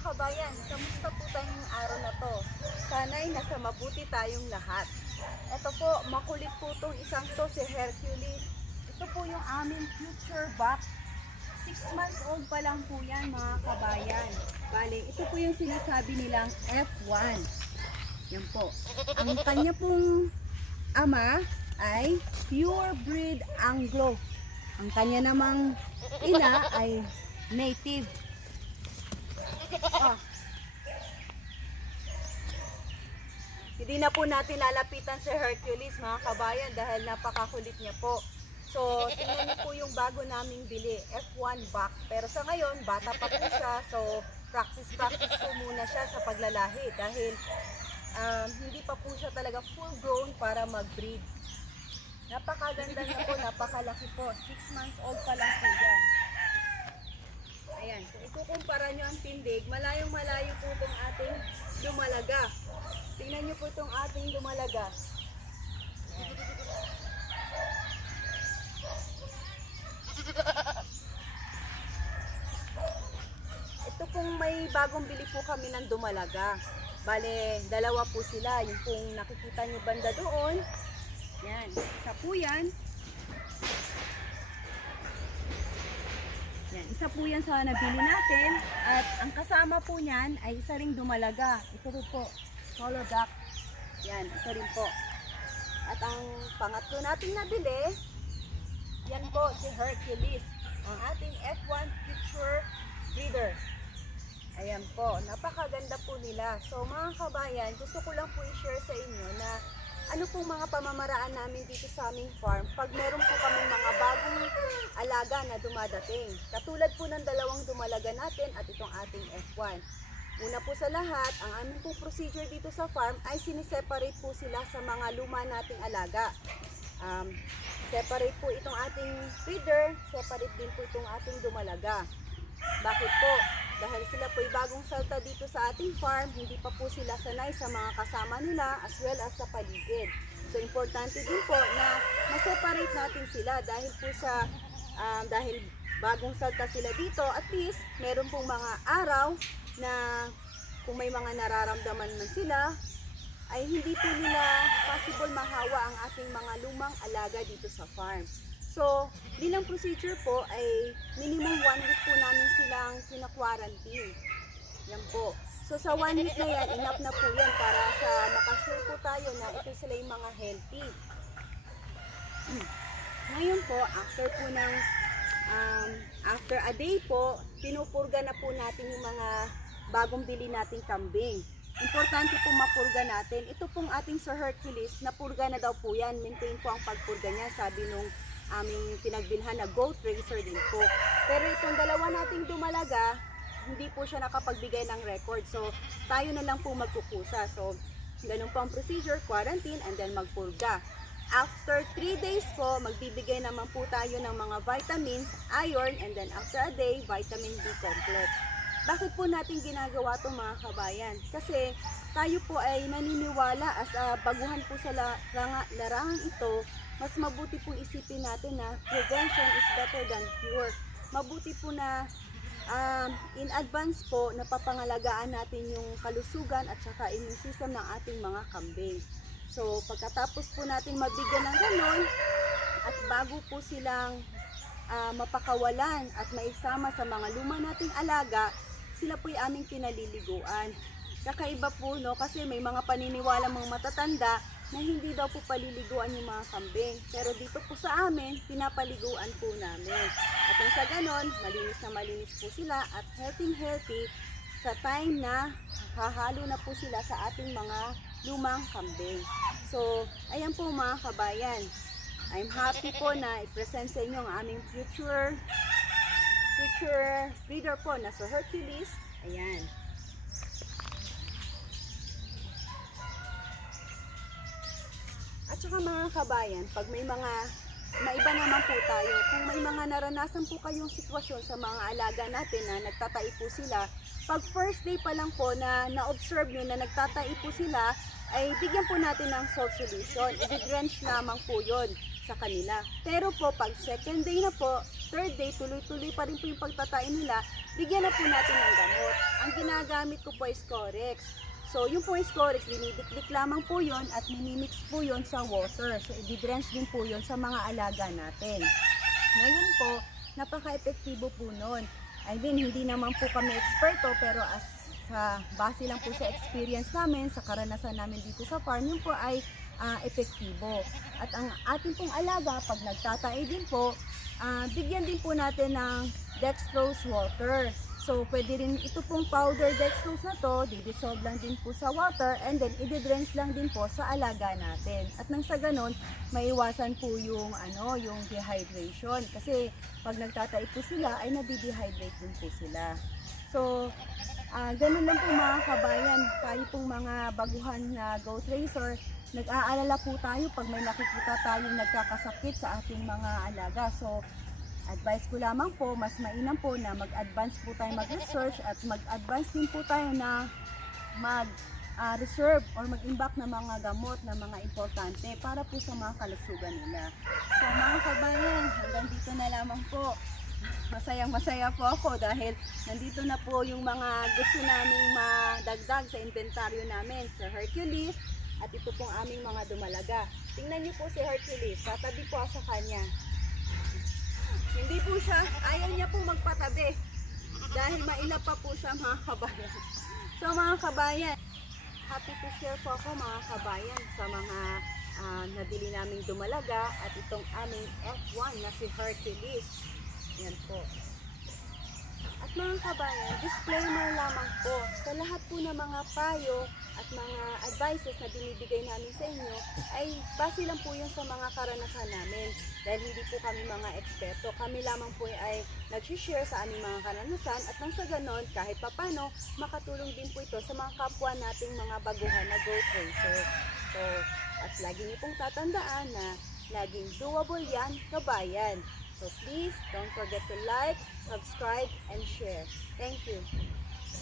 kabayan, kamusta po tayong araw na to? Sana'y nasa mabuti tayong lahat. Ito po, makulit po tong isang to si Hercules. Ito po yung aming future buck. Six months old pa lang po yan mga kabayan. Bale, ito po yung sinasabi nilang F1. Yan po. Ang kanya pong ama ay pure breed Anglo. Ang kanya namang ina ay native. Ah. Hindi na po natin lalapitan si Hercules mga kabayan dahil napakakulit niya po. So, tingnan niyo po yung bago naming bili, F1 back. Pero sa ngayon, bata pa po siya. So, practice-practice po muna siya sa paglalahi dahil um, hindi pa po siya talaga full grown para mag-breed. Napakaganda niya po, napakalaki po. 6 months old pa lang po yan. Ikukumpara nyo ang tindig, malayong malayo po itong ating lumalaga. Tingnan nyo po itong ating lumalaga. Ito pong may bagong bili po kami ng dumalaga. Bale, dalawa po sila. Yung pong nakikita nyo banda doon. Yan, isa po yan. Yan, isa po yan sa nabili natin. At ang kasama po niyan ay isa ring dumalaga. Ito rin po, solo duck. Yan, ito rin po. At ang pangatlo nating nabili, yan po si Hercules. Ang ating F1 Future Breeder. Ayan po, napakaganda po nila. So mga kabayan, gusto ko lang po i-share sa inyo na ano pong mga pamamaraan namin dito sa aming farm pag meron po kami mga bagong alaga na dumadating. Katulad po ng dalawang dumalaga natin at itong ating F1. Una po sa lahat, ang aming po procedure dito sa farm ay siniseparate po sila sa mga luma nating alaga. Um, separate po itong ating feeder, separate din po itong ating dumalaga. Bakit po? Dahil sila po ay bagong salta dito sa ating farm, hindi pa po sila sanay sa mga kasama nila as well as sa paligid. So importante din po na ma-separate natin sila dahil po sa um, dahil bagong salta sila dito, at least meron pong mga araw na kung may mga nararamdaman man sila, ay hindi po nila possible mahawa ang ating mga lumang alaga dito sa farm. So, bilang procedure po ay minimum one week po namin silang pina-quarantine. Yan po. So, sa one week na yan, enough na po yan para sa makasure po tayo na ito sila yung mga healthy. Ngayon po, after po ng um, after a day po, pinupurga na po natin yung mga bagong bili nating kambing. Importante po mapurga natin. Ito pong ating Sir Hercules, napurga na daw po yan. Maintain po ang pagpurga niya, sabi nung aming pinagbilhan na goat racer din po. Pero itong dalawa nating dumalaga, hindi po siya nakapagbigay ng record. So, tayo na lang po magkukusa. So, ganun po ang procedure, quarantine, and then magpurga. After 3 days po, magbibigay naman po tayo ng mga vitamins, iron, and then after a day, vitamin B complex. Bakit po natin ginagawa itong mga kabayan? Kasi tayo po ay naniniwala as a baguhan po sa laranga, larangang ito, mas mabuti po isipin natin na prevention is better than cure. Mabuti po na um, in advance po napapangalagaan natin yung kalusugan at saka immune system ng ating mga kambing. So pagkatapos po natin mabigyan ng ganon at bago po silang ah, mapakawalan at maisama sa mga luma nating alaga, sila po'y aming pinaliliguan. Kakaiba po no kasi may mga paniniwala mga matatanda na hindi daw po paliliguan yung mga kambing. Pero dito po sa amin, pinapaliguan po namin. At nang sa ganon, malinis na malinis po sila at healthy healthy sa time na hahalo na po sila sa ating mga lumang kambing. So, ayan po mga kabayan. I'm happy po na i-present sa inyo ang aming future future breeder po na Sir Hercules. Ayan. At saka mga kabayan, pag may mga maiba naman po tayo, kung may mga naranasan po kayong sitwasyon sa mga alaga natin na nagtatai po sila, pag first day pa lang po na na-observe nyo na nagtatai po sila, ay bigyan po natin ng salt solution. I-drench lamang po yon sa kanila. Pero po, pag second day na po, third day, tuloy-tuloy pa rin po yung pagtatae nila, bigyan na po natin ng gamot. Ang ginagamit ko po is Corex. So, yung po is Corex, dinidikdik lamang po yon at minimix po yon sa water. So, i-drench din po yon sa mga alaga natin. Ngayon po, napaka-epektibo po nun. I mean, hindi naman po kami eksperto, pero as sa base lang po sa experience namin, sa karanasan namin dito sa farm, yun po ay ah, epektibo. At ang ating pong alaga, pag nagtatae din po, ah, bigyan din po natin ng dextrose water. So, pwede rin ito pong powder dextrose na to, didissolve lang din po sa water, and then i-drench lang din po sa alaga natin. At nang sa ganon, maiwasan po yung, ano, yung dehydration. Kasi, pag nagtatae po sila, ay nadidehydrate din po sila. So, ah ganun lang po mga kabayan. Tayo pong mga baguhan na goat racer, nag-aalala po tayo pag may nakikita tayong nagkakasakit sa ating mga alaga. So, advice ko lamang po, mas mainam po na mag-advance po tayo mag-research at mag-advance din po tayo na mag-reserve or mag-imbak ng mga gamot na mga importante para po sa mga kalusugan nila. So mga kabayan, hanggang dito na lamang po. Masayang masaya po ako dahil nandito na po yung mga gusto naming madagdag sa inventaryo namin sa Hercules at ito pong aming mga dumalaga. Tingnan niyo po si Hercules, tatabi po sa kanya. Hindi po siya, ayaw niya po magpatabi dahil mailap pa po siya mga kabayan. So mga kabayan, happy to share po ako mga kabayan sa mga ah, nabili naming dumalaga at itong aming F1 na si Hercules. Yan po. At mga kabayan, disclaimer lamang po, sa lahat po ng mga payo at mga advices na binibigay namin sa inyo, ay base lang po yun sa mga karanasan namin. Dahil hindi po kami mga eksperto, kami lamang po ay nag-share sa aming mga karanasan at nang sa ganon, kahit papano, makatulong din po ito sa mga kapwa nating mga baguhan na goat racer. So, at lagi niyo pong tatandaan na laging doable yan, kabayan. So please don't forget to like, subscribe, and share. Thank you.